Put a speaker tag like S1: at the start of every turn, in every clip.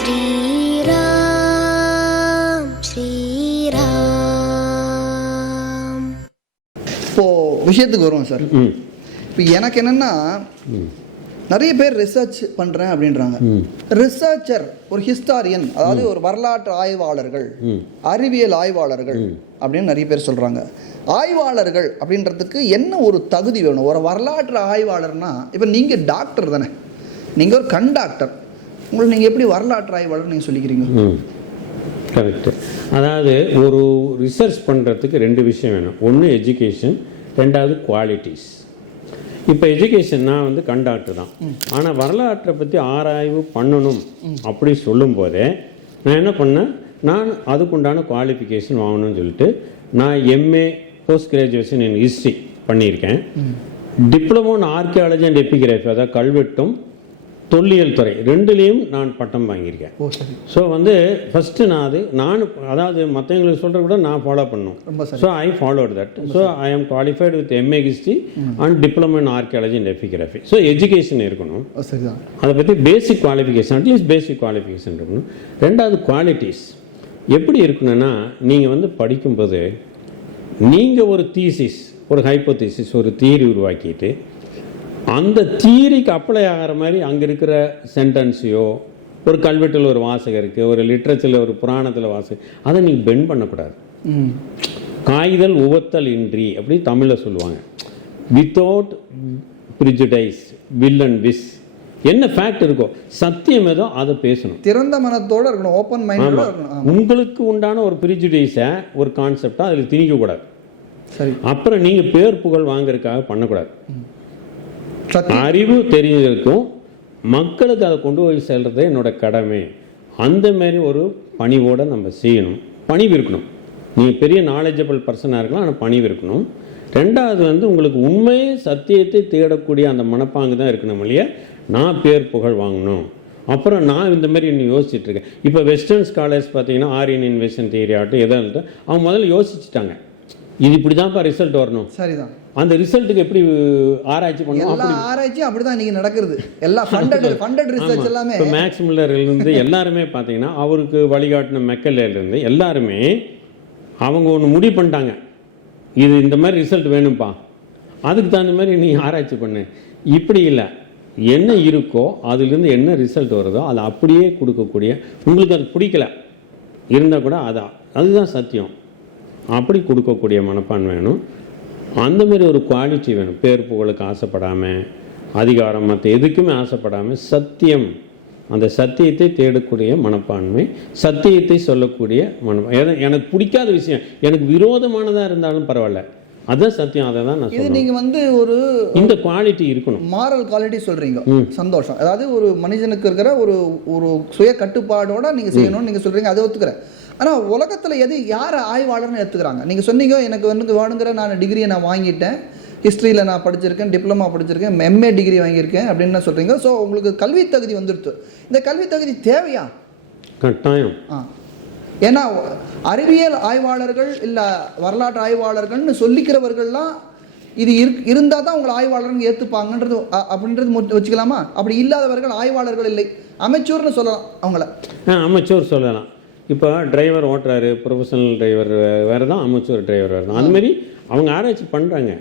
S1: ஸ்ரீராம் விஷயத்துக்கு வருவோம் சார். இப்போ எனக்கு என்னென்னா நிறைய பேர் ரிசர்ச் பண்ணுறேன் அப்படின்றாங்க. ரிசர்ச்சர் ஒரு ஹிஸ்டாரியன் அதாவது ஒரு வரலாற்று ஆய்வாளர்கள் அறிவியல் ஆய்வாளர்கள் அப்படின்னு நிறைய பேர் சொல்கிறாங்க ஆய்வாளர்கள் அப்படின்றதுக்கு என்ன ஒரு தகுதி வேணும்? ஒரு வரலாற்று ஆய்வாளர்னா இப்போ நீங்கள் டாக்டர் தானே. நீங்கள் ஒரு கண்டாக்டர் உங்களை நீங்கள் எப்படி வரலாற்று ஆய்வாளர் நீங்கள் சொல்லிக்கிறீங்க?
S2: கரெக்டு அதாவது ஒரு ரிசர்ச் பண்ணுறதுக்கு ரெண்டு விஷயம் வேணும். ஒன்று எஜுகேஷன் ரெண்டாவது குவாலிட்டிஸ் இப்போ எஜுகேஷன் நான் வந்து கண்டாக்டர் தான். ஆனால் வரலாற்றை பற்றி ஆராய்வு பண்ணணும் அப்படி சொல்லும்போதே நான் என்ன பண்ணேன்? நான் அதுக்குண்டான குவாலிஃபிகேஷன் வாங்கணும்னு சொல்லிட்டு நான் MA post graduation in history பண்ணியிருக்கேன். Diploma in archaeology and epigraphy அதாவது கல்வெட்டும் தொல்லியல் துறை. ரெண்டுலேயும் நான் பட்டம் வாங்கியிருக்கேன்.
S1: ஓ சரி.
S2: ஸோ வந்து ஃபஸ்ட்டு நான் அது நான் அதாவது மற்றவங்களுக்கு சொல்கிற கூட நான் ஃபாலோ
S1: சரி.
S2: So I followed that so I am qualified with MA history and diploma in archaeology and epigraphy so education இருக்கணும். அதை பற்றி basic qualification at least basic qualification இருக்கணும். ரெண்டாவது குவாலிட்டிஸ் எப்படி இருக்கணும்னா நீங்கள் வந்து படிக்கும்போது நீங்கள் ஒரு தீசிஸ் ஒரு ஹைப்போதீசிஸ் ஒரு தீரி உருவாக்கிட்டு அந்த தீரிக்கு அப்ளை ஆகிற மாதிரி அங்கே இருக்கிற சென்டென்ஸையோ ஒரு கல்வெட்டில் ஒரு வாசகம் இருக்குது ஒரு லிட்ரேச்சரில் ஒரு புராணத்தில் வாசகம் அதை நீங்கள் பெண்ட் பண்ணக்கூடாது. காய்தல் உவத்தல் இன்றி அப்படி தமிழில் சொல்லுவாங்க. Without prejudice will and wish என்ன ஃபேக்ட் இருக்கோ சத்தியம் ஏதோ அதை பேசணும்.
S1: திறந்த மனத்தோட இருக்கணும் ஓப்பன் மைண்டோட. இருக்கணும்.
S2: உங்களுக்கு உண்டான ஒரு ப்ரிஜுடைஸை ஒரு கான்செப்டா அதில் திணிக்கக்கூடாது.
S1: சரி.
S2: அப்புறம் நீங்கள் பேர் புகழ் வாங்குறதுக்காக பண்ணக்கூடாது. அறிவு தெரிஞ்சிருக்கும் மக்களுக்கு அதை கொண்டு போய் செல்றது என்னோட கடமை. அந்த மாதிரி ஒரு பணிவோட நம்ம செய்யணும். பணிவு இருக்கணும். நீங்கள் பெரிய நாலேஜபிள் பர்சனாக இருக்கலாம் ஆனால் பணிவு இருக்கணும். ரெண்டாவது வந்து உங்களுக்கு உண்மையே சத்தியத்தை தேடக்கூடிய அந்த மனப்பாங்கு தான் இருக்கணும் இல்லையா? நான் பேர் புகழ் வாங்கணும். அப்புறம் நான் இந்த மாதிரி இன்னும் யோசிச்சுட்டு இருக்கேன். இப்போ வெஸ்டர்ன் ஸ்காலர்ஸ் பார்த்தீங்கன்னா ஆரியன் இன்வெஸ்டன் தியரி ஆகட்டும் எதாக இருந்தால் அவங்க முதல்ல யோசிச்சுட்டாங்க. இது இப்படி தான்ப்பா ரிசல்ட் வரணும்.
S1: சரிதான்.
S2: அந்த ரிசல்ட்டுக்கு எப்படி ஆராய்ச்சி பண்ணணும்
S1: எல்லா ஆராய்ச்சியும் அப்படிதான் இன்னைக்கு நடக்குது எல்லா ஃபண்டட் ஃபண்டட் ரிசர்ச் எல்லாமே
S2: இப்போ மேக்ஸ் இருந்து எல்லாருமே பார்த்தீங்கன்னா அவருக்கு வழிகாட்டின மெக்கல்லேருந்து எல்லாருமே அவங்க ஒன்று முடிவு பண்ணிட்டாங்க. இது இந்த மாதிரி ரிசல்ட் வேணும்ப்பா. அதுக்கு தகுந்த மாதிரி நீ ஆராய்ச்சி பண்ணு. இப்படி இல்லை. என்ன இருக்கோ அதுலேருந்து என்ன ரிசல்ட் வருதோ அதை அப்படியே கொடுக்கக்கூடிய உங்களுக்கு அது பிடிக்கல. இருந்தால் கூட அதான். அதுதான் சத்தியம். அப்படி கொடுக்கக்கூடிய மனப்பான்மை வேணும். அந்த மாதிரி ஒரு குவாலிட்டி வேணும். பேர் புகழுக்கு ஆசைப்படாமல் அதிகாரம் மற்ற எதுக்குமே ஆசைப்படாமல் சத்தியம். அந்த சத்தியத்தை தேடக்கூடிய மனப்பான்மை சத்தியத்தை சொல்லக்கூடிய மனப்பா என- எனக்கு பிடிக்காத விஷயம். எனக்கு விரோதமானதாக இருந்தாலும் பரவாயில்ல. அதான் சத்தியம். அதை தான் நான்
S1: இது
S2: சொல்லுவேன்
S1: நீங்க வந்து ஒரு
S2: இந்த குவாலிட்டி இருக்கணும்.
S1: மாரல் குவாலிட்டி சொல்றீங்க. சந்தோஷம். அதாவது ஒரு மனுஷனுக்கு இருக்கிற ஒரு ஒரு சுய கட்டுப்பாடோட நீங்க செய்யணும்னு நீங்க சொல்றீங்க. அதை ஒத்துக்கிறேன். ஆனா உலகத்துல எது யார் ஆய்வாளர்னு எடுத்துக்கிறாங்க? நீங்க சொன்னீங்க எனக்கு வந்து வேணுங்கிற நான் டிகிரியை நான் வாங்கிட்டேன். ஹிஸ்ட்ரியில் நான் படிச்சிருக்கேன் டிப்ளமா படிச்சிருக்கேன் எம்ஏ டிகிரி வாங்கியிருக்கேன் அப்படின்னு சொல்றீங்க. ஸோ உங்களுக்கு கல்வி தகுதி வந்துடுது இந்த கல்வி தகுதி தேவையா?
S2: கட்டாயம்.
S1: ஆ. ஏன்னா அறிவியல் ஆய்வாளர்கள் இல்லை வரலாற்று ஆய்வாளர்கள்னு சொல்லிக்கிறவர்கள்லாம் இது இருக் இருந்தால் தான் உங்களை ஆய்வாளர்னு ஏற்றுப்பாங்கன்றது அப்படின்றது வச்சுக்கலாமா? அப்படி இல்லாதவர்கள் ஆய்வாளர்கள் இல்லை. அமைச்சூர்னு சொல்லலாம் அவங்கள.
S2: அமைச்சூர் சொல்லலாம். இப்போ டிரைவர் ஓட்டுறாரு ப்ரொஃபஷனல் டிரைவர் வேறு தான் அமைச்சூர் டிரைவர் வேறு தான் அதுமாரி அவங்க ஆராய்ச்சி பண்ணுறாங்க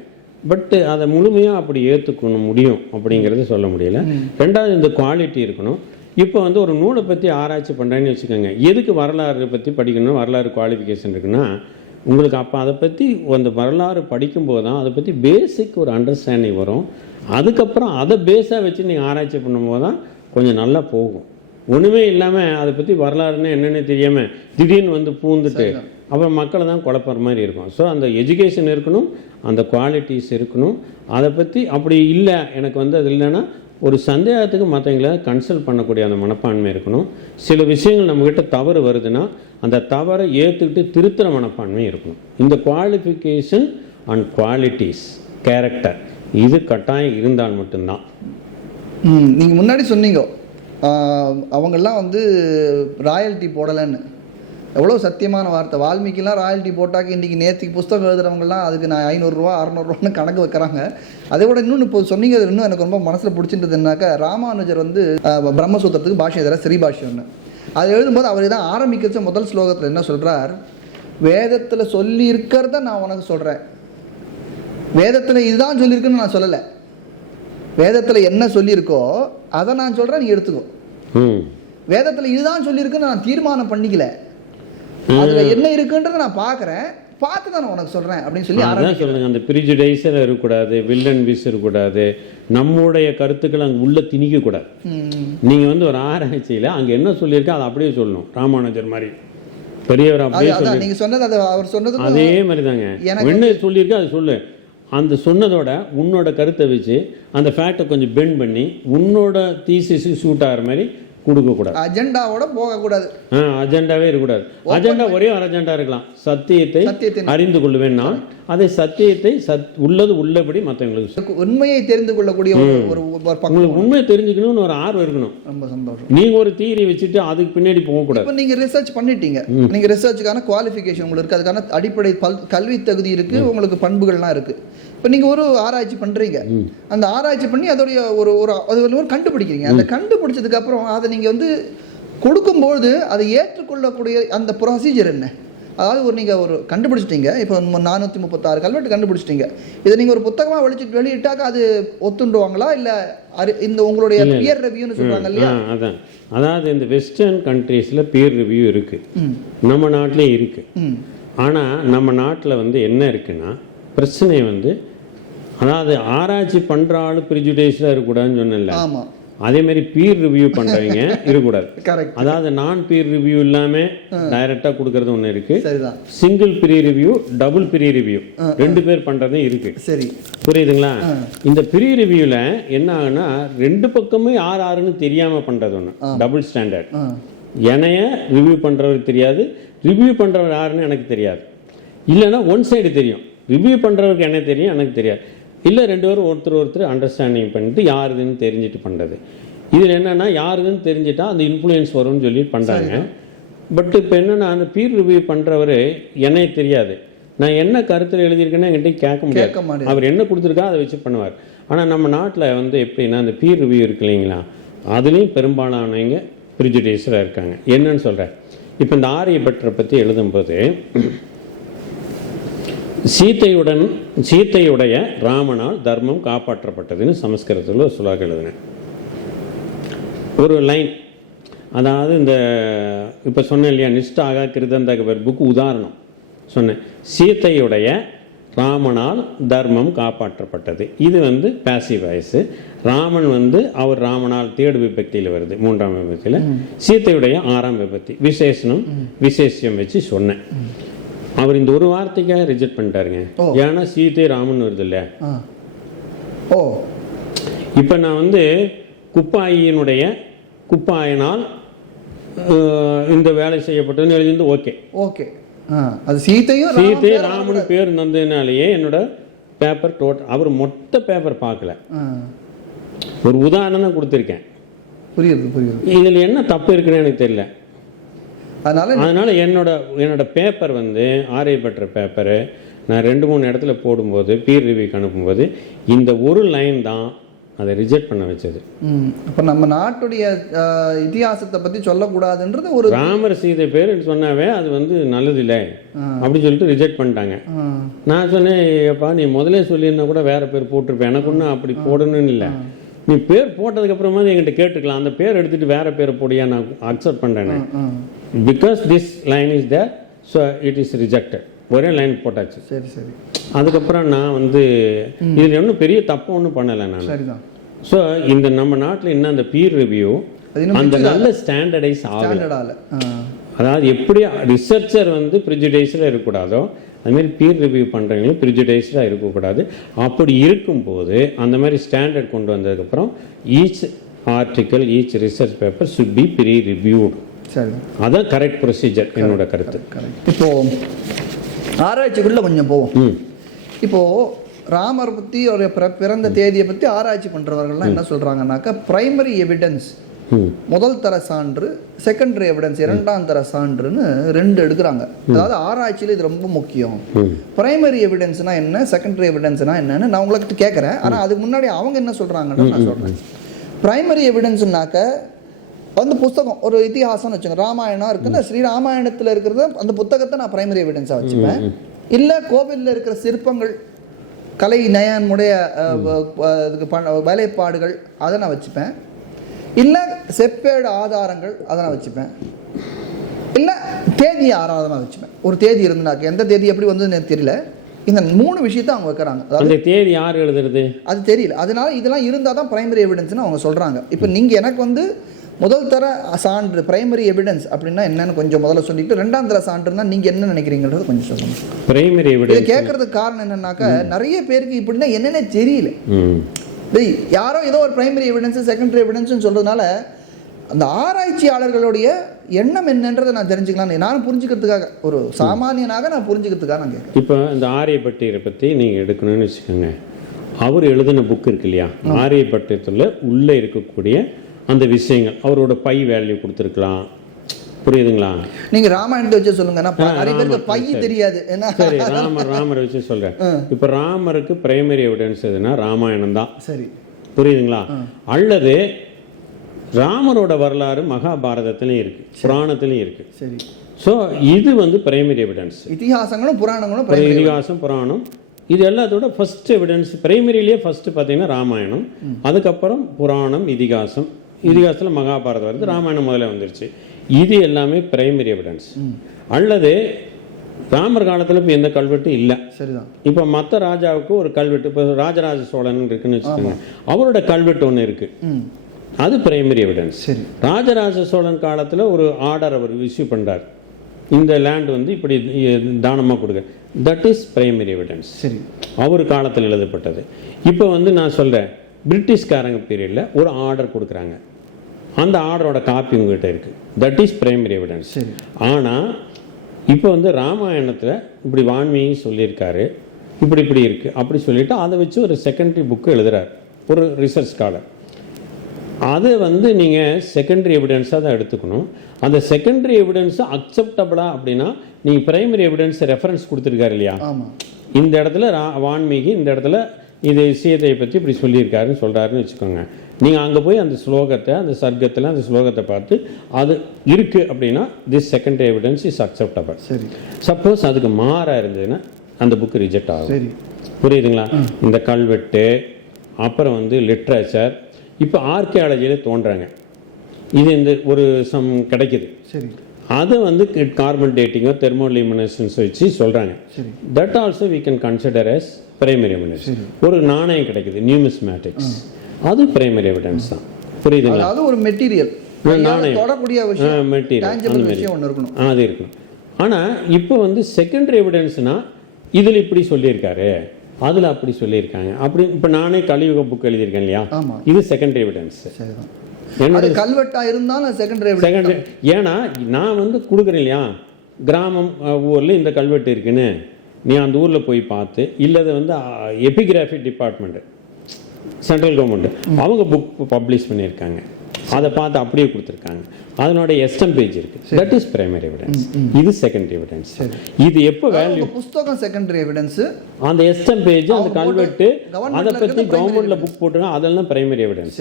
S2: பட்டு அதை முழுமையாக அப்படி ஏற்றுக்கணும் முடியும் அப்படிங்கிறது சொல்ல முடியல. ரெண்டாவது இந்த குவாலிட்டி இருக்கணும். இப்போ வந்து ஒரு நூலை பற்றி ஆராய்ச்சி பண்ணுறேன்னு வச்சுக்கோங்க. எதுக்கு வரலாறு பற்றி படிக்கணும் வரலாறு குவாலிஃபிகேஷன் இருக்குன்னா உங்களுக்கு அப்போ அதை பற்றி அந்த வரலாறு படிக்கும்போது தான் அதை பற்றி பேசிக் ஒரு அண்டர்ஸ்டாண்டிங் வரும். அதுக்கப்புறம் அதை பேஸாக வச்சு நீங்கள் ஆராய்ச்சி பண்ணும்போது தான் கொஞ்சம் நல்லா போகும். ஒன்றுமே இல்லாமல் அதை பற்றி வரலாறுன்னு என்னென்னு தெரியாமல் திடீர்னு வந்து பூந்துட்டு அப்புறம் மக்களை தான் குழப்புற மாதிரி இருக்கும். ஸோ அந்த எஜுகேஷன் இருக்கணும் அந்த குவாலிட்டிஸ் இருக்கணும். அதை பற்றி அப்படி இல்லை எனக்கு வந்து அது இல்லைன்னா ஒரு சந்தேகத்துக்கு மற்றவங்கள கன்சல்ட் பண்ணக்கூடிய அந்த மனப்பான்மை இருக்கணும். சில விஷயங்கள் நம்மக்கிட்ட தவறு வருதுன்னா அந்த தவறை ஏற்றுக்கிட்டு திருத்துற மனப்பான்மை இருக்கணும். இந்த குவாலிஃபிகேஷன் அண்ட் குவாலிட்டிஸ் கேரக்டர் இது கட்டாயம் இருந்தால் மட்டும்தான்.
S1: ம் நீங்கள் முன்னாடி சொன்னீங்க. அவங்கெல்லாம் வந்து ராயல்ட்டி போடலைன்னு. எவ்வளோ சத்தியமான வார்த்தை. வால்மீகிலாம் ராயல்ட்டி போட்டாக்க இன்றைக்கி நேற்றுக்கு புஸ்தகம் எழுதுகிறவங்கலாம் அதுக்கு நான் ஐநூறுரூவா அறநூறுவான்னு கணக்கு வைக்கிறாங்க. அதை விட இன்னும் இப்போ சொன்னீங்க அது இன்னும் எனக்கு ரொம்ப மனசில் பிடிச்சிருந்ததுனாக்கா ராமானுஜர் வந்து பிரம்மசூத்திரத்துக்கு பாஷை தர ஸ்ரீ பாஷ்யம்னு ஒன்று அது எழுதும்போது அவர் தான் ஆரம்பிக்கிறது முதல் ஸ்லோகத்தில் என்ன சொல்கிறார் வேதத்தில் சொல்லி இருக்கிறத நான் உனக்கு சொல்கிறேன் வேதத்தில் இதுதான் சொல்லியிருக்குன்னு நான் சொல்லலை. வேதத்தில் என்ன சொல்லியிருக்கோ அதை நான் சொல்கிறேன் நீ எடுத்துக்கோ. வேதத்தில் இதுதான் சொல்லியிருக்குன்னு நான் தீர்மானம் பண்ணிக்கல. அதில் என்ன இருக்குன்றதை நான் பார்க்குறேன். பார்த்து தான் நான் உனக்கு சொல்கிறேன் அப்படின்னு சொல்லி
S2: அதான் சொல்லுங்க அந்த பிரிஜுடைஸர் இருக்கக்கூடாது வில்லன் விஸ் இருக்கக்கூடாது நம்முடைய கருத்துக்கள் அங்கே உள்ள திணிக்கக்கூடாது
S1: ம்,
S2: நீங்க வந்து ஒரு ஆராய்ச்சியில அங்க என்ன சொல்லியிருக்கோ அதை அப்படியே சொல்லணும். ராமானுஜர் மாதிரி. பெரியவர் அப்படியே சொல்லி
S1: நீங்கள் சொன்னது அவர் சொன்னது
S2: அதே மாதிரி தாங்க என்ன சொல்லியிருக்கோ அது சொல்லு. அந்த சொன்னதோட உன்னோட கருத்தை வச்சு அந்த ஃபேக்டை கொஞ்சம் பெண்ட் பண்ணி உன்னோட தீசிஸு சூட் ஆகிற மாதிரி கொடுக்கக்கூடாது
S1: அஜெண்டாவோட போகக்கூடாது.
S2: அஜெண்டாவே இருக்கக்கூடாது அஜெண்டா ஒரே ஒரு அஜெண்டா இருக்கலாம். சத்தியத்தை
S1: சத்தியத்தை
S2: அறிந்து கொள்வேன் நான். அதை சத்தியத்தை சத் உள்ளது உள்ளபடி மற்றவங்களுக்கு.
S1: உண்மையை தெரிந்து கொள்ளக்கூடிய ஒரு
S2: உங்களுக்கு உண்மையை தெரிஞ்சுக்கணும்னு ஒரு ஆர்வம் இருக்கணும்.
S1: ரொம்ப சந்தோஷம்.
S2: நீங்க ஒரு தீரி வச்சுட்டு அதுக்கு பின்னாடி போகக்கூடாது
S1: நீங்க ரிசர்ச் பண்ணிட்டீங்க. நீங்க ரிசர்ச்சுக்கான குவாலிஃபிகேஷன் உங்களுக்கு இருக்கு. அதுக்கான அடிப்படை பல் கல்வி தகுதி இருக்கு. உங்களுக்கு பண்புகள்லாம் இருக்கு. இப்போ நீங்க ஒரு ஆராய்ச்சி பண்றீங்க. அந்த ஆராய்ச்சி பண்ணி அதோடைய ஒரு ஒரு அது ஒரு கண்டுபிடிக்கிறீங்க. அந்த கண்டுபிடிச்சதுக்கு அப்புறம் அதை நீங்க வந்து கொடுக்கும்போது அதை ஏற்றுக்கொள்ளக்கூடிய அந்த ப்ரொசீஜர் என்ன? அதாவது ஒரு நீங்கள் ஒரு கண்டுபிடிச்சிட்டீங்க. இப்போ நானூற்றி முப்பத்தாறு கல்வெட்டு கண்டுபிடிச்சிட்டீங்க. இதை நீங்கள் ஒரு புத்தகமாக வெளிச்சிட்டு வெளியிட்டாக்க அது ஒத்துண்டுவாங்களா? இல்லை அரி இந்த உங்களுடைய பியர் ரெவியூன்னு சொல்கிறாங்க இல்லையா?
S2: அதான். அதாவது இந்த வெஸ்டர்ன் கண்ட்ரீஸில் peer ரிவ்யூ இருக்கு.
S1: ம்.
S2: நம்ம நாட்டிலே இருக்கு.
S1: ம்.
S2: ஆனால் நம்ம நாட்டில் வந்து என்ன இருக்குன்னா பிரச்சனை வந்து அதாவது ஆராய்ச்சி பண்ணுற ஆள் ப்ரிஜுடைஸ்டாக இருக்கக்கூடாதுன்னு சொன்னேன்ல.
S1: ஆமாம்
S2: அதே மாதிரி பீர் ரிவ்யூ பண்ணுறவங்க இருக்கக்கூடாது. அதாவது நான் பீர் ரிவ்யூ இல்லாமல் டைரெக்டாக கொடுக்கறது ஒன்று இருக்கு. Single peer review double peer review ரெண்டு பேர் பண்ணுறதும் இருக்கு.
S1: சரி.
S2: புரியுதுங்களா? இந்த ப்ரீ ரிவ்யூவில் என்ன ஆகுனா ரெண்டு பக்கமே யார் யாருன்னு தெரியாமல் பண்ணுறது ஒன்று டபுள் ஸ்டாண்டர்ட் என்னைய ரிவ்யூ பண்ணுறவருக்கு தெரியாது. ரிவ்யூ பண்ணுறவர் யாருன்னு எனக்கு தெரியாது. இல்லைன்னா ஒன் சைடு தெரியும். ரிவ்யூ பண்ணுறவருக்கு என்ன தெரியும் எனக்கு தெரியாது. இல்லை ரெண்டு பேரும் ஒருத்தர் ஒருத்தர் அண்டர்ஸ்டாண்டிங் பண்ணிட்டு யாருதுன்னு தெரிஞ்சுட்டு பண்ணுறது இதில் என்னென்னா யாருதுன்னு தெரிஞ்சிட்டா அந்த இன்ஃப்ளூயன்ஸ் வரும்னு சொல்லி பண்ணுறாங்க பட் இப்போ என்னென்னா அந்த பீர் ரிவ்யூ பண்ணுறவர் எனக்கு தெரியாது. நான் என்ன கருத்தில் எழுதியிருக்கேன்னு என்கிட்ட கேட்க முடியாது. அவர் என்ன கொடுத்துருக்கா அதை வச்சு பண்ணுவார். ஆனால் நம்ம நாட்டில் வந்து எப்படின்னா அந்த பீர் ரிவ்யூ இருக்கு இல்லைங்களா? அதுலேயும் பெரும்பாலானவங்க ப்ரிஜுடைஸராக இருக்காங்க. என்னன்னு சொல்கிறேன் இப்போ இந்த ஆரியபட்டரை பற்றி எழுதும்போது சீத்தையுடன் சீத்தையுடைய ராமனால் தர்மம் காப்பாற்றப்பட்டதுன்னு சமஸ்கிருதத்தில் ஒரு சுலாக எழுதினேன். ஒரு லைன். அதாவது இந்த இப்போ சொன்னேன் இல்லையா நிஷ்டாக கிருதந்தகவர் புக் உதாரணம். சொன்னேன். சீத்தையுடைய ராமனால் தர்மம் காப்பாற்றப்பட்டது. இது வந்து பேசிவ் வாய்ஸு ராமன் வந்து அவர் ராமனால் தேடு விபக்தியில் வருது மூன்றாம் விபக்தியில். சீத்தையுடைய ஆறாம் விபக்தி. விசேஷனம் விசேஷம் வச்சு சொன்னேன். அவர் இந்த ஒரு வார்த்தைக்காக ரிஜெக்ட் பண்ணிட்டாருங்க. ஏன்னா சீதை ராமன் வருது இல்லையா
S1: ஆ. ஓ.
S2: இப்போ நான் வந்து குப்பாயினுடைய குப்பாயினால் இந்த வேலை செய்யப்பட்டதுன்னு எழுதிருந்து ஓகே.
S1: ஓகே. அது சீத்தையும் ராம
S2: சீதை ராமன் பேர் வந்ததுனாலேயே என்னோட பேப்பர் டோட் அவர் மொத்த பேப்பர் பார்க்கல. ஒரு உதாரணம் கொடுத்துருக்கேன்.
S1: புரியுது புரியுது.
S2: இதில் என்ன தப்பு இருக்குன்னு எனக்கு தெரியல.
S1: அதனால
S2: அதனால என்னோட என்னோட பேப்பர் வந்து ஆரியப்பட்ட பேப்பரு நான் ரெண்டு மூணு இடத்துல போடும்போது பீர் ரிவ்யூக்கு அனுப்பும்போது இந்த ஒரு லைன் தான் அதை ரிஜெக்ட் பண்ண வச்சது.
S1: ம். அப்போ நம்ம நாட்டுடைய இதிகாசத்தை பற்றி சொல்லக்கூடாதுன்றது ஒரு
S2: ராமர் சீதை பேர் சொன்னாவே அது வந்து நல்லது இல்லை. அப்படின்னு சொல்லிட்டு ரிஜெக்ட் பண்ணிட்டாங்க. நான் சொன்னேன் எப்பா நீ முதல்ல சொல்லியிருந்தா கூட வேற பேர் போட்டிருப்பேன். எனக்கு ஒன்றும் அப்படி போடணும்னு இல்லை. நீ பேர் போட்டதுக்கு அப்புறமா என்கிட்ட கேட்டுக்கலாம். அந்த பேர் எடுத்துட்டு வேற பேரை போடியா நான் அக்செப்ட் பண்றேன். Because this line is there so it is rejected ஒரே லைன் போட்டாச்சு.
S1: சரி சரி.
S2: அதுக்கப்புறம் நான் வந்து இதில் ஒன்றும் பெரிய தப்பு ஒன்றும் பண்ணலை நான்.
S1: சரிதான்.
S2: ஸோ இந்த நம்ம நாட்டில் இன்னும் அந்த பீர் ரிவ்யூ அந்த நல்ல ஸ்டாண்டர்டைஸ் ஆகலை. அதாவது எப்படி ரிசர்ச்சர் வந்து ப்ரிஜுடைஸ்டாக இருக்கக்கூடாதோ அதுமாரி பீர் ரிவ்யூ பண்ணுறவங்களும் ப்ரிஜுடைஸ்டாக இருக்கக்கூடாது. அப்படி இருக்கும்போது அந்த மாதிரி ஸ்டாண்டர்ட் கொண்டு வந்ததுக்கப்புறம் each article each research paper should be peer reviewed
S1: சரிதான்
S2: அதான் கரெக்ட் ப்ரொசீஜர் என்னோட கருத்து.
S1: கரெக்ட் இப்போ ஆராய்ச்சிக்குள்ள கொஞ்சம் போவோம்.
S2: ம்.
S1: இப்போ ராமர் பற்றி ஒரு பிற- பிறந்த தேதியை பற்றி ஆராய்ச்சி பண்ணுறவர்கள்லாம் என்ன சொல்கிறாங்கன்னாக்கா பிரைமரி எவிடன்ஸ் முதல் தர சான்று செகண்டரி எவிடன்ஸ் இரண்டாம் தர சான்றுன்னு ரெண்டு எடுக்கிறாங்க. அதாவது ஆராய்ச்சியில் இது ரொம்ப முக்கியம். பிரைமரி எவிடன்ஸ்னா என்ன செகண்டரி எவிடன்ஸ்னா என்னன்னு நான் உங்களுக்கு கேட்குறேன் ஆனால் அதுக்கு முன்னாடி அவங்க என்ன சொல்கிறாங்கன்னு நான் சொல்கிறேன் பிரைமரி எவிடன்ஸ்னாக்க அந்த புஸ்தகம் ஒரு இதிகாசம்னு வச்சுக்கோங்க ராமாயணம் இருக்குன்னு ஸ்ரீராமாயணத்தில் இருக்கிறத அந்த புத்தகத்தை நான் பிரைமரி எவிடன்ஸாக வச்சுப்பேன். இல்லை கோவிலில் இருக்கிற சிற்பங்கள் கலை நயனுடைய இதுக்கு வேலைப்பாடுகள் அதை நான் வச்சுப்பேன். இல்லை செப்பேடு ஆதாரங்கள் அதை நான் வச்சுப்பேன். இல்லை தேதி ஆராதனை வச்சுப்பேன். ஒரு தேதி இருந்துனாக்க எந்த தேதி எப்படி வந்ததுன்னு எனக்கு தெரியல. இந்த மூணு விஷயத்தை அவங்க வைக்கிறாங்க. அதாவது
S2: தேதி யார் எழுதுறது?
S1: அது தெரியல. அதனால இதெல்லாம் இருந்தால் தான் பிரைமரி எவிடன்ஸ்னு அவங்க சொல்கிறாங்க இப்போ நீங்கள் எனக்கு வந்து முதல் தர சான்று பிரைமரி எவிடன்ஸ் அப்படின்னா என்னன்னு கொஞ்சம் முதல்ல சொல்லிட்டு ரெண்டாம் தர சான்றுனா நீங்கள் என்ன நினைக்கிறீங்கன்றது கொஞ்சம் சொல்லுங்கள்
S2: பிரைமரி எவிடன்ஸ்
S1: கேட்கறதுக்கு காரணம் என்னன்னாக்கா நிறைய பேருக்கு இப்படின்னா என்னன்னே தெரியல. டேய் யாரோ ஏதோ ஒரு பிரைமரி எவிடன்ஸ் செகண்டரி எவிடன்ஸ்னு சொல்றதுனால அந்த ஆராய்ச்சியாளர்களுடைய எண்ணம் என்னன்றதை நான் தெரிஞ்சுக்கலாம் நான் புரிஞ்சுக்கிறதுக்காக ஒரு சாமானியனாக நான் புரிஞ்சுக்கிறதுக்காக நான் கேட்குறேன்.
S2: இப்போ இந்த ஆரியப்பட்டியரை பற்றி நீங்கள் எடுக்கணும்னு வச்சுக்கோங்க. அவர் எழுதின புக் இருக்கு இல்லையா? ஆரியப்பட்டியத்தில் உள்ளே இருக்கக்கூடிய அந்த விஷயங்கள் அவரோட பை வேல்யூ கொடுத்துருக்கலாம். புரியுதுங்களா?
S1: நீங்க ராமாயணத்தை வச்சு சொல்லுங்க நான் ப- நிறைய பேருக்கு பை தெரியாது. ஏன்னா
S2: சரி ராமர் ராமரை வச்சு சொல்கிறேன் இப்போ ராமருக்கு பிரைமரி எவிடன்ஸ் எதுனா ராமாயணம் தான்.
S1: சரி.
S2: புரியுதுங்களா? அல்லது ராமரோட வரலாறு மகாபாரதத்துலேயும் இருக்கு புராணத்துலேயும் இருக்கு.
S1: சரி.
S2: ஸோ இது வந்து பிரைமரி எவிடன்ஸ்
S1: இதிகாசங்களும் புராணங்களும்
S2: இதிகாசம் புராணம் இது எல்லாத்தோட ஃபர்ஸ்ட் எவிடன்ஸ் பிரைமரியிலேயே ஃபர்ஸ்ட் பார்த்தீங்கன்னா ராமாயணம். அதுக்கப்புறம் புராணம் இதிகாசம். இதிகாசத்தில் மகாபாரதம் வருது. ராமாயணம் முதல்ல வந்துருச்சு. இது எல்லாமே பிரைமரி எவிடன்ஸ் அல்லது ராமர் காலத்தில் இப்போ எந்த கல்வெட்டும் இல்லை.
S1: சரிதான்.
S2: இப்போ மற்ற ராஜாவுக்கு ஒரு கல்வெட்டு இப்போ ராஜராஜ சோழன் இருக்குன்னு வச்சுக்கோங்க. அவரோட கல்வெட்டு ஒன்று இருக்கு. அது பிரைமரி எவிடன்ஸ்
S1: சரி.
S2: ராஜராஜ சோழன் காலத்தில் ஒரு ஆர்டர் அவர் இஷ்யூ பண்றார். இந்த லேண்ட் வந்து இப்படி தானமாக கொடுக்க. தட் இஸ் பிரைமரி எவிடன்ஸ்
S1: சரி.
S2: அவர் காலத்தில் எழுதப்பட்டது. இப்போ வந்து நான் சொல்கிறேன் பிரிட்டிஷ்காரங்க பீரியடில் ஒரு ஆர்டர் கொடுக்குறாங்க. அந்த ஆர்டரோட காப்பி உங்ககிட்ட இருக்குது தட் இஸ் பிரைமரி எவிடன்ஸ் ஆனால் இப்போ வந்து ராமாயணத்தில் இப்படி வான்மீகி சொல்லியிருக்காரு. இப்படி இப்படி இருக்குது அப்படி சொல்லிட்டு அதை வச்சு ஒரு செகண்டரி புக்கு எழுதுறாரு. ஒரு ரிசர்ச் ஸ்காலர் அதை வந்து நீங்கள் செகண்டரி எவிடன்ஸாக தான் எடுத்துக்கணும். அந்த செகண்டரி எவிடன்ஸு அக்செப்டபிளா அப்படின்னா நீங்கள் பிரைமரி எவிடன்ஸ் ரெஃபரன்ஸ் கொடுத்துருக்காரு இல்லையா? இந்த இடத்துல ரா வான்மீகி இந்த இடத்துல இது சீதையை பற்றி இப்படி சொல்லியிருக்காருன்னு சொல்கிறாருன்னு வச்சுக்கோங்க. நீங்கள் அங்கே போய் அந்த ஸ்லோகத்தை அந்த சர்க்கத்தில் அந்த ஸ்லோகத்தை பார்த்து அது இருக்குது அப்படின்னா this secondary evidence is acceptable
S1: சரி.
S2: சப்போஸ் அதுக்கு மாறா இருந்ததுன்னா அந்த புக்கு ரிஜெக்ட் ஆகும்.
S1: சரி.
S2: புரியுதுங்களா? இந்த கல்வெட்டு அப்புறம் வந்து லிட்ரேச்சர் இப்போ ஆர்கியாலஜியில் தோன்றாங்க. இது இந்த ஒரு சம் கிடைக்குது.
S1: சரி.
S2: அதை வந்து கார்பன் டேட்டிங்கோ தெர்மோலிமினேஷன்ஸ் வச்சு சொல்கிறாங்க
S1: சரி.
S2: That also we can consider as primary evidence ஒரு நாணயம் கிடைக்குது நியூமிஸ்மேட்டிக்ஸ் அது பிரைமரி எவிடன்ஸ் தான். புரியுதுங்களா?
S1: அதாவது ஒரு மெட்டீரியல்
S2: நாணயம்.
S1: தொடக்கூடிய விஷயம்.
S2: மெட்டீரியல்
S1: ஒன்று இருக்கணும்.
S2: அது இருக்கணும். ஆனால் இப்போ வந்து செகண்டரி எவிடன்ஸ்னா இதில் இப்படி சொல்லியிருக்காரு. அதில் அப்படி சொல்லியிருக்காங்க. அப்படி இப்போ நானே கலியுக புக் எழுதியிருக்கேன் இல்லையா? இது செகண்டரி எவிடன்ஸ் என்னோட
S1: அது கல்வெட்டா இருந்தாலும் செகண்டரி
S2: செகண்டரி ஏன்னா நான் வந்து கொடுக்குறேன் இல்லையா? கிராமம் ஊரில் இந்த கல்வெட்டு இருக்குன்னு. நீ அந்த ஊரில் போய் பார்த்து இல்லது வந்து எபிகிராஃபி டிபார்ட்மெண்ட்டு சென்ட்ரல் கவர்மெண்ட் அவங்க புக் பப்ளிஷ் பண்ணியிருக்காங்க. அதை பார்த்து அப்படியே கொடுத்துருக்காங்க. அதனோட எஸ்டம் பேஜ் இருக்கு. தட் இஸ் பிரைமரி எவிடன்ஸ் இது செகண்டரி எவிடன்ஸ் இது எப்போ வேல்யூ
S1: புஸ்தகம் செகண்டரி எவிடன்ஸ்
S2: அந்த எஸ்டம் பேஜ் அந்த கல்வெட்டு அதை பற்றி கவர்மெண்ட்ல புக் போட்டுருங்க அதெல்லாம் பிரைமரி எவிடன்ஸ்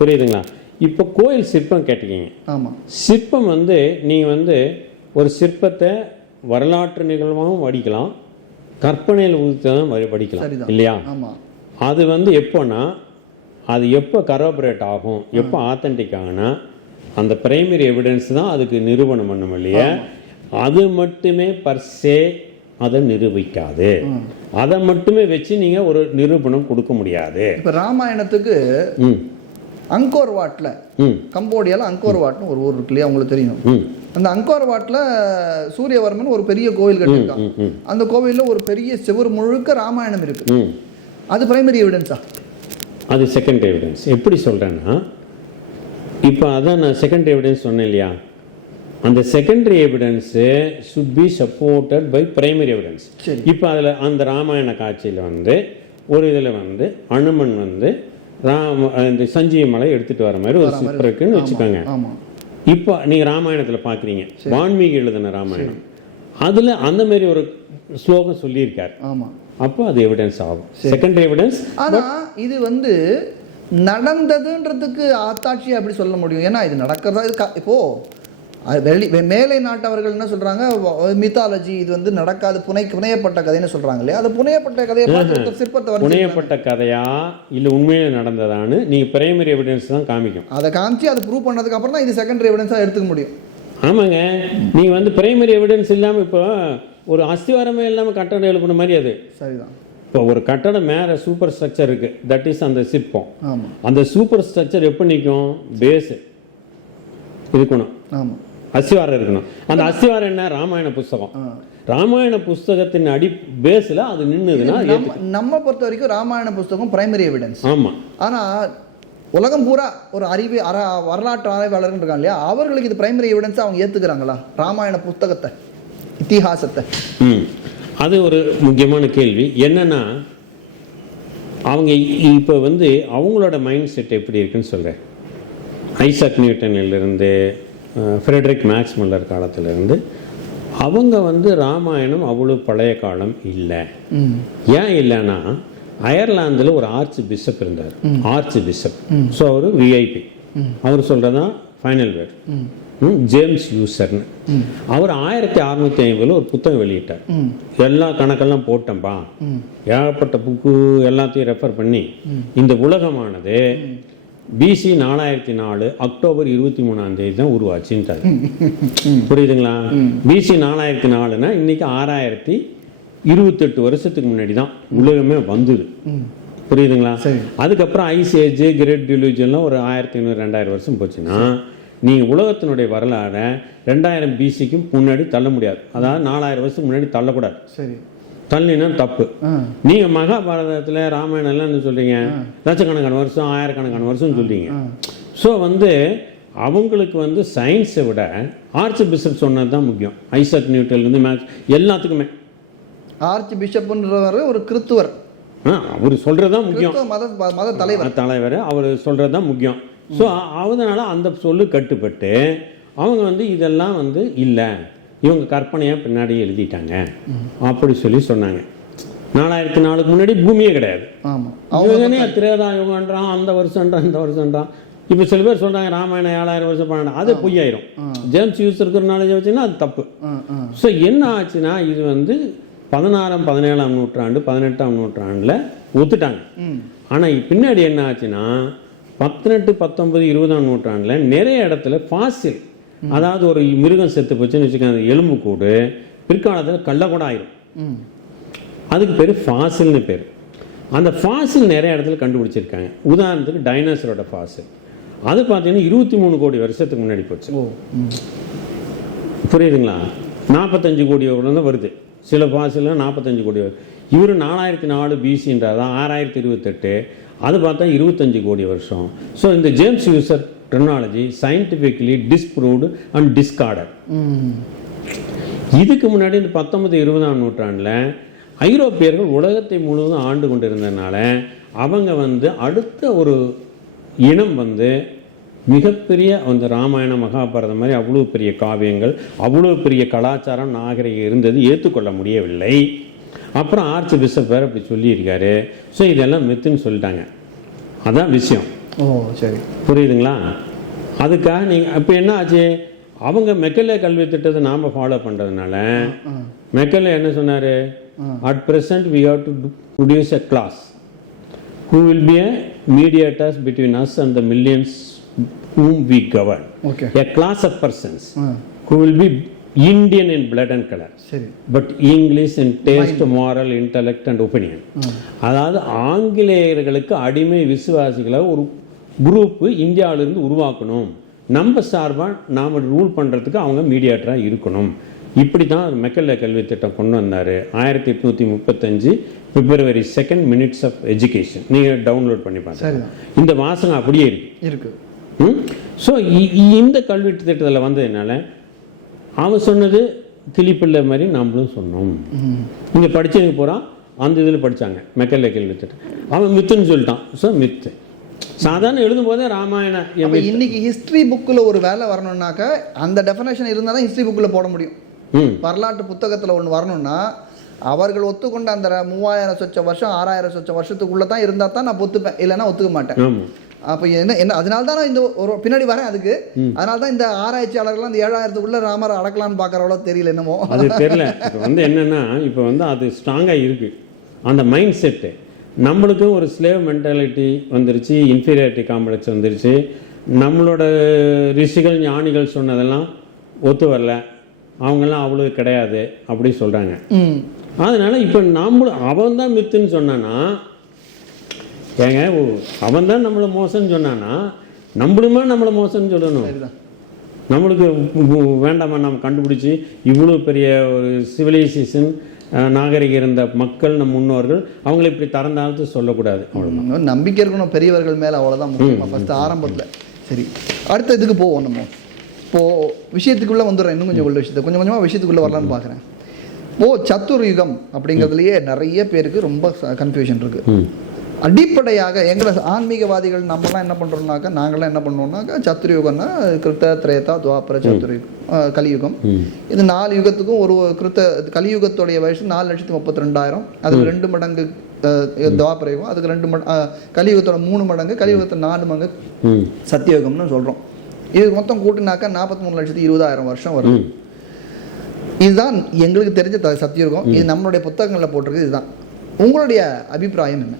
S2: புரியுதுங்களா? இப்போ கோயில் சிற்பம் கேட்டிருக்கீங்க.
S1: ஆமா.
S2: சிற்பம் வந்து நீங்கள் வந்து ஒரு சிற்பத்தை வரலாற்று நிகழ்வாகவும் வடிக்கலாம். கற்பனையில் ஊற்றி வடிக்கலாம்
S1: சரிதான்.
S2: இல்லையா? அது வந்து எப்போனா அது எப்போ கரோபரேட் ஆகும் எப்போ ஆத்தென்டிக் ஆகுனா அந்த பிரைமரி எவிடன்ஸ் தான் அதுக்கு நிரூபணம் பண்ணும் இல்லையா? அது மட்டுமே பர்சே அதை நிரூபிக்காது. அதை மட்டுமே வச்சு நீங்கள் ஒரு நிரூபணம் கொடுக்க முடியாது.
S1: இப்ப ராமாயணத்துக்கு அங்கோர் வாட்ல.
S2: ம்.
S1: கம்போடியால அங்கோர் வாட்னு ஒரு ஊர் இருக்கு இல்லையா உங்களுக்கு தெரியும்? அந்த அங்கோர் வாட்ல சூரியவர்மன் ஒரு பெரிய கோவில் கட்டியிருக்கான். அந்த கோவில்ல ஒரு பெரிய செவுரு முழுக்க ராமாயணம் இருக்கு. அது பிரைமரி எவிடன்ஸா
S2: அது செகண்ட் எவிடன்ஸ் எப்படி சொல்கிறேன்னா இப்போ அதான் நான் செகண்ட் எவிடன்ஸ் சொன்னேன் இல்லையா? அந்த secondary evidence should be supported by primary evidence. இப்போ அதில் அந்த ராமாயண காட்சியில் வந்து ஒரு இதில் வந்து அனுமன் வந்து ராம இந்த சஞ்சீவி மலை எடுத்துகிட்டு வர மாதிரி ஒரு சிற்பம் இருக்குன்னு வச்சுக்கோங்க.
S1: ஆமா
S2: இப்போ நீங்கள் ராமாயணத்தில் பார்க்குறீங்க வான்மீகி எழுதின ராமாயணம். அதில் அந்த மாதிரி ஒரு ஸ்லோகம் சொல்லியிருக்கார்.
S1: ஆமா.
S2: அப்போ அது எவிடன்ஸ் ஆகும். செகண்டரி எவிடன்ஸ்
S1: ஆனா இது வந்து நடந்ததுன்றதுக்கு ஆத்தாட்சியை அப்படி சொல்ல முடியும்? ஏன்னா இது நடக்கிறதா இது இப்போ வெளி மேலை நாட்டவர்கள் என்ன சொல்றாங்க? மித்தாலஜி இது வந்து நடக்காது. புனை புனையப்பட்ட கதைன்னு சொல்றாங்க இல்லையா? அது புனையப்பட்ட கதையை சிற்பத்தை.
S2: புனையப்பட்ட கதையா? இல்லை உண்மையில் நடந்ததான்னு நீங்கள் பிரைமரி எவிடன்ஸ் தான் காமிக்கும்.
S1: அதை காமிச்சு அதை ப்ரூவ் பண்ணதுக்கு அப்புறம் தான் இது செகண்டரி எவிடன்ஸாக எடுத்துக்க முடியும்.
S2: ஆமாங்க. நீங்கள் வந்து பிரைமரி எவிடன்ஸ் இல்லாமல் இப்போ ஒரு அஸ்திவாரமே இல்லாமல் கட்டடம் எழுப்பின மாதிரி அது.
S1: சரிதான்.
S2: இப்போ ஒரு கட்டடம் மேலே சூப்பர் ஸ்ட்ரக்சர் இருக்குது தட் இஸ் அந்த சிற்பம்.
S1: ஆமா.
S2: அந்த சூப்பர் ஸ்ட்ரக்சர் எப்போ நிற்கும் பேஸு இருக்கணும்
S1: ஆமா.
S2: அஸ்திவாரம் இருக்கணும். அந்த அஸ்திவாரம் என்ன? ராமாயண புஸ்தகம். ராமாயண புஸ்தகத்தின் அடி பேஸில் அது நின்றுதுன்னா
S1: நம்ம பொறுத்த வரைக்கும் ராமாயண புஸ்தகம் பிரைமரி எவிடன்ஸ்
S2: ஆமாம்
S1: ஆனா உலகம் பூரா ஒரு அறிவு அற வரலாற்று ஆராய்வாளர்கள் இருக்காங்க இல்லையா? அவர்களுக்கு இது பிரைமரி எவிடன்ஸ் அவங்க ஏத்துக்கிறாங்களா? ராமாயண புஸ்தகத்தை இத்திஹாசத்தை.
S2: ம். அது ஒரு முக்கியமான கேள்வி. என்னன்னா அவங்க இப்போ வந்து அவங்களோட மைண்ட் செட் எப்படி இருக்குன்னு சொல்கிறேன் ஐசக் நியூட்டனிலிருந்து ஃப்ரெட்ரிக் மேக்ஸ் முல்லர் காலத்திலிருந்து அவங்க வந்து ராமாயணம் அவ்வளோ பழைய காலம் இல்லை. ஏன் இல்லைன்னா அயர்லாந்தில் ஒரு ஆர்ச் பிஷப் இருந்தார். Archbishop. ஸோ அவர் விஐபி அவர் சொல்கிறதான் ஃபைனல் வேர் ம், ஜேம்ஸ் யூசர்னு அவர் ஆயிரத்தி அறுநூத்தி ஐம்பதுல ஒரு புத்தகம் வெளியிட்டார். எல்லா கணக்கெல்லாம் போட்டேன்பா. ஏகப்பட்ட புக்கு எல்லாத்தையும் ரெஃபர் பண்ணி இந்த உலகமானது பிசி நாலாயிரத்தி நாலு அக்டோபர் இருபத்தி மூணாம் தேதி தான் உருவாச்சுன்ட்டாரு புரியுதுங்களா? பிசி நாலாயிரத்தி நாலுனா இன்னைக்கு ஆறாயிரத்தி இருபத்தெட்டு வருஷத்துக்கு முன்னாடி தான் உலகமே வந்தது. புரியுதுங்களா. அதுக்கப்புறம் ஐஸ் ஏஜ் கிரேட் டிலூஜன்லாம் ஒரு ஆயிரத்தி ஐநூறு ரெண்டாயிரம் வருஷம் போச்சுன்னா நீங்கள் உலகத்தினுடைய வரலாறை ரெண்டாயிரம் பிசிக்கும் முன்னாடி தள்ள முடியாது. அதாவது நாலாயிரம் வருஷத்துக்கு முன்னாடி தள்ளக்கூடாது.
S1: சரி.
S2: தள்ளினா தப்பு. நீங்க மகாபாரதத்துல ராமாயணம் எல்லாம் என்ன சொல்றீங்க லட்சக்கணக்கான வருஷம் ஆயிரக்கணக்கான வருஷம் சொல்றீங்க. ஸோ வந்து அவங்களுக்கு வந்து சயின்ஸை விட ஆர்ச் பிஷப் சொன்னது தான் முக்கியம். ஐசக் நியூட்டன்லேருந்து மேக்ஸ் எல்லாத்துக்குமே.
S1: ஆர்ச் பிஷப்ன்றவர் ஒரு கிறித்துவர்.
S2: அவர் சொல்கிறது தான் முக்கியம்.
S1: மத மத தலைவர்.
S2: தலைவர் அவர் சொல்கிறது தான் முக்கியம். ஸோ அதனால அந்த சொல்லு கட்டுப்பட்டு அவங்க வந்து இதெல்லாம் வந்து இல்லை. இவங்க கற்பனையாக பின்னாடி எழுதிட்டாங்க. அப்படி சொல்லி சொன்னாங்க. நாலாயிரத்தி நாலுக்கு முன்னாடி பூமியே கிடையாது. இவனே திரேதா யுகன்றான் அந்த வருஷம்ன்றான் இந்த வருஷம்ன்றான். இப்போ சில பேர் சொல்றாங்க ராமாயணம் ஏழாயிரம் வருஷம் பன்னெண்டு அது பொய்யாயிரும். ஜேம்ஸ் யூஸ் இருக்கிற நாலேஜ் வச்சுன்னா அது தப்பு. ஸோ என்ன ஆச்சுன்னா இது வந்து பதினாறாம் பதினேழாம் நூற்றாண்டு பதினெட்டாம் நூற்றாண்டில் ஒத்துட்டாங்க. ஆனால் பின்னாடி என்ன ஆச்சுன்னா பதினெட்டு பத்தொன்பது இருபதாம் நூற்றாண்டில் நிறைய இடத்துல ஃபாசில் அதாவது ஒரு மிருகம் செத்து போச்சுன்னு வச்சுக்கோங்க அந்த எலும்பு கூடு பிற்காலத்தில் கள்ள கூட ஆயிரும். அதுக்கு பேர் ஃபாசில்னு பேர். அந்த ஃபாசில் நிறைய இடத்துல கண்டுபிடிச்சிருக்காங்க. உதாரணத்துக்கு டைனோசரோட ஃபாசில். அது பார்த்தீங்கன்னா இருபத்தி மூணு கோடி வருஷத்துக்கு முன்னாடி போச்சு. புரியுதுங்களா? நாற்பத்தஞ்சு கோடி தான் வருது. சில ஃபாசில்லாம் நாற்பத்தஞ்சு கோடி. வருது இவர் நாலாயிரத்தி நாலு பிசின்றதான் ஆறாயிரத்தி இருபத்தெட்டு. அது பார்த்தா இருபத்தஞ்சு கோடி வருஷம். ஸோ இந்த James Ussher technology scientifically disproved and discarded இதுக்கு முன்னாடி இந்த பத்தொன்பது இருபதாம் நூற்றாண்டில் ஐரோப்பியர்கள் உலகத்தை முழுவதும் ஆண்டு கொண்டிருந்ததுனால அவங்க வந்து அடுத்த ஒரு இனம் வந்து மிகப்பெரிய அந்த ராமாயணம் மகாபாரதம் மாதிரி அவ்வளோ பெரிய காவியங்கள் அவ்வளோ பெரிய கலாச்சாரம் நாகரிகம் இருந்தது ஏற்றுக்கொள்ள முடியவில்லை. அப்புறம் ஆர்ச்சி பிஷப் வேறு அப்படி சொல்லியிருக்காரு. ஸோ இதெல்லாம் மெத்துன்னு சொல்லிட்டாங்க. அதான் விஷயம்.
S1: ஓ சரி
S2: புரியுதுங்களா அதுக்காக நீங்கள் இப்போ என்ன ஆச்சு அவங்க மெக்கல்லே கல்வி திட்டத்தை நாம் ஃபாலோ பண்ணுறதுனால
S1: ஆ
S2: மெக்கல்லே என்ன சொன்னார் at we have to do- produce a class who will be a mediators between us and the millions whom we govern
S1: okay
S2: a class of persons
S1: uh
S2: who will be Indian in blood and color
S1: சரி
S2: but English in taste, moral, intellect and opinion அதாவது ஆங்கிலேயர்களுக்கு அடிமை விசுவாசிகளை ஒரு group இந்தியாவிலிருந்து உருவாக்கணும். நம்ம சார்பாக நாம் ரூல் பண்ணுறதுக்கு அவங்க மீடியேட்டராக இருக்கணும். இப்படி தான் மெக்கல்ல கல்வி திட்டம் கொண்டு வந்தார். ஆயிரத்தி எட்நூற்றி முப்பத்தஞ்சு February second minutes of education நீங்கள் டவுன்லோட் பண்ணி பாருங்க. இந்த வாசகம் அப்படியே இருக்கு.
S1: இருக்கு.
S2: ஸோ இந்த கல்வி திட்டத்தில் வந்ததுனால அவன் சொன்னது கிளிப்பிள்ளை மாதிரி நம்மளும் சொன்னோம். இங்கே படிச்சவங்க பூரா அந்த இதில் படிச்சாங்க. மெக்கல்ல கேள்வி திட்டம். அவன் மித்துன்னு சொல்லிட்டான். ஸோ மித்து சாதாரண எழுதும் போதே ராமாயண
S1: அப்ப இன்னைக்கு ஹிஸ்டரி புக்கில் ஒரு வேலை வரணும்னாக்க அந்த டெஃபினேஷன் இருந்தால் தான் ஹிஸ்டரி புக்கில் போட முடியும். வரலாற்று புத்தகத்தில் ஒன்று வரணும்னா அவர்கள் ஒத்துக்கொண்ட அந்த மூவாயிரம் சொச்ச வருஷம் ஆறாயிரம் சொச்ச வருஷத்துக்குள்ள தான் இருந்தால் தான் நான் ஒத்துப்பேன். இல்லைன்னா ஒத்துக்க மாட்டேன். அப்போ என்ன என்ன அதனால தான் இந்த ஒரு பின்னாடி வரேன் அதுக்கு. அதனால தான் இந்த ஆராய்ச்சியாளர்கள்லாம் இந்த ஏழாயிரத்துக்குள்ள ராமரை அடக்கலாம்னு பார்க்குறவளோ தெரியல என்னமோ.
S2: அது தெரில இப்போ வந்து என்னென்னா இப்போ வந்து அது ஸ்ட்ராங்காக இருக்குது அந்த மைண்ட் செட்டு நம்மளுக்கும் ஒரு ஸ்லேவ் மென்டாலிட்டி வந்துருச்சு இன்ஃபீரியாரிட்டி காம்ப்ளெக்ஸ் வந்துருச்சு. நம்மளோட ரிஷிகள் ஞானிகள் சொன்னதெல்லாம் ஒத்து வரல. அவங்கெல்லாம் அவ்வளோ கிடையாது அப்படி சொல்கிறாங்க அதனால இப்போ நாமளும் அவன் தான் மித்துன்னு சொன்னானா ஏங்க அவன் தான் நம்மளை மோசம்னு சொன்னானா நம்மளுமா நம்மளை மோசம்னு சொல்லணும். நம்மளுக்கு வேண்டாமா நம்ம கண்டுபிடிச்சி இவ்வளோ பெரிய ஒரு சிவிலைசேஷன் நாகரிகம் இருந்த மக்கள் நம் முன்னோர்கள் அவங்களை இப்படி தரந்தாழ்த்து சொல்லக்கூடாது.
S1: இன்னும் நம்பிக்கை இருக்கணும் பெரியவர்கள் மேலே அவ்வளோதான் முக்கியமாக ஃபஸ்ட்டு ஆரம்பத்தில். சரி. அடுத்த இதுக்கு போவோம் நம்ம. இப்போது விஷயத்துக்குள்ளே வந்துடுறேன். இன்னும் கொஞ்சம் உள்ள விஷயத்தை. கொஞ்சம் கொஞ்சமாக விஷயத்துக்குள்ளே வரலான்னு பார்க்குறேன் ஓ சத்துர்யுகம் அப்படிங்கிறதுலையே நிறைய பேருக்கு ரொம்ப கன்ஃபியூஷன் இருக்குது அடிப்படையாக எங்களை ஆன்மீகவாதிகள் நம்மலாம் என்ன பண்ணுறோம்னாக்கா நாங்களாம் என்ன பண்ணுவோம்னாக்கா சத்துர்யுகம்னா கிருத்த திரேதா துவாபர சத்துர்யுகம் கலியுகம். இது நாலு யுகத்துக்கும் ஒரு கிருத்த கலியுகத்துடைய வயசு நாலு லட்சத்தி முப்பத்தி ரெண்டாயிரம் அதுக்கு ரெண்டு மடங்கு துவாபர யுகம் அதுக்கு ரெண்டு மட கலியுகத்தோட மூணு மடங்கு கலியுகத்தோட நாலு மடங்கு
S2: ம்.
S1: சத்தியயுகம்னு சொல்கிறோம் இது மொத்தம் கூட்டினாக்கா நாற்பத்தி மூணு லட்சத்தி இருபதாயிரம் வருஷம் வரும். இதுதான் எங்களுக்கு தெரிஞ்ச சத்தியயுகம் இது நம்மளுடைய புத்தகங்களில் போட்டிருக்கு இதுதான். உங்களுடைய அபிப்பிராயம் என்ன?